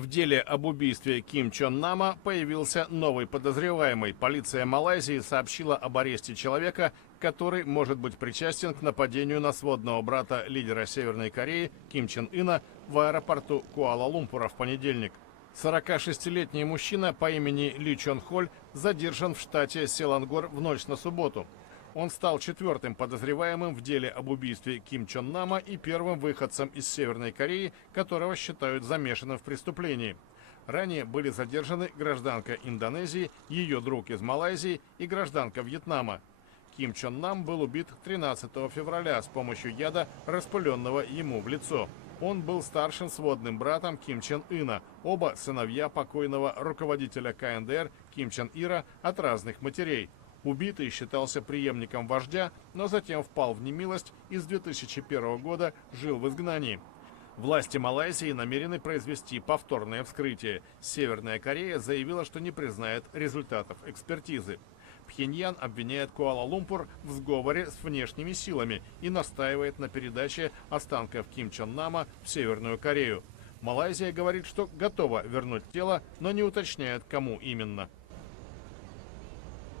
В деле об убийстве Ким Чон Нама появился новый подозреваемый. Полиция Малайзии сообщила об аресте человека, который может быть причастен к нападению на сводного брата лидера Северной Кореи Ким Чен Ына в аэропорту Куала-Лумпура в понедельник. 46-летний мужчина по имени Ли Чон Холь задержан в штате Селангор в ночь на субботу. Он стал четвертым подозреваемым в деле об убийстве Ким Чон Нама и первым выходцем из Северной Кореи, которого считают замешанным в преступлении. Ранее были задержаны гражданка Индонезии, ее друг из Малайзии и гражданка Вьетнама. Ким Чон Нам был убит 13 февраля с помощью яда, распыленного ему в лицо. Он был старшим сводным братом Ким Чен Ына, оба сыновья покойного руководителя КНДР Ким Чен Ира от разных матерей. Убитый считался преемником вождя, но затем впал в немилость и с 2001 года жил в изгнании. Власти Малайзии намерены произвести повторное вскрытие. Северная Корея заявила, что не признает результатов экспертизы. Пхеньян обвиняет Куала-Лумпур в сговоре с внешними силами и настаивает на передаче останков Ким Чон Нама в Северную Корею. Малайзия говорит, что готова вернуть тело, но не уточняет, кому именно.